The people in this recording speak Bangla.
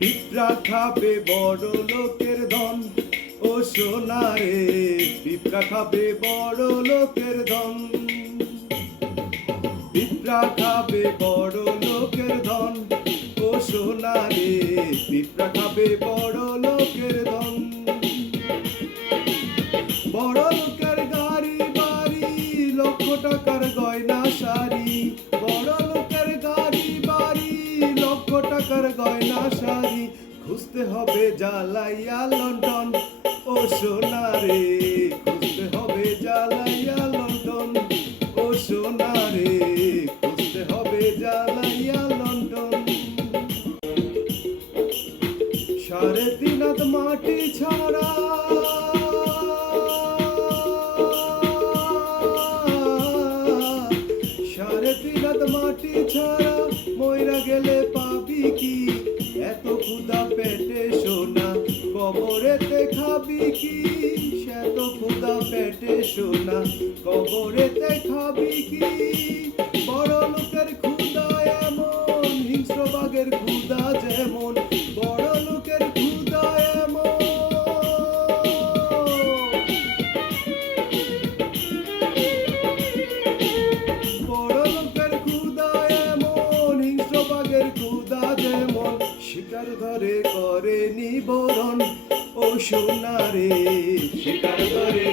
পিঁপড়া খাবে বড় লোকের ধন, ও সোনা রে পিঁপড়া খাবে বড় লোকের ধন। পিঁপড়া খাবে বড় লোকের ধন, ও সোনা রে পিঁপড়া খাবে বড় লোকের ধন। বড় লোকের গাড়ি বাড়ি, লক্ষ টাকার গয়না শাড়ি। বড় লোকের গাড়ি বাড়ি, লক্ষ টাকার গয়না শাড়ি। খুঁজতে হবে জ্বালাইয়া লন্ডন, ও সোনা রে খুঁজতে হবে জ্বালাইয়া লন্ডন, ও সোনা রে খুঁজতে হবে জ্বালাইয়া লন্ডন। 3.5 হাত মাটি ছাড়া, 3.5 হাত মাটি ছাড়া মইরা গেলে পাবি কি? এত ক্ষুধা পেটে সোনা কবরেতে খাবি কি? এত ক্ষুধা পেটে সোনা কবরেতে খাবি কি? বড় লোকের ক্ষুধা এমন, হিংস্র বাঘের ক্ষুধা যেমন। বড় লোকের ক্ষুধা এমন, বড় লোকের ক্ষুধা এমন, হিংস্র বাঘের ক্ষুধা যেমন। শিকার ধরে করে নিবরণ, ও সোনা রে শিকার ধরে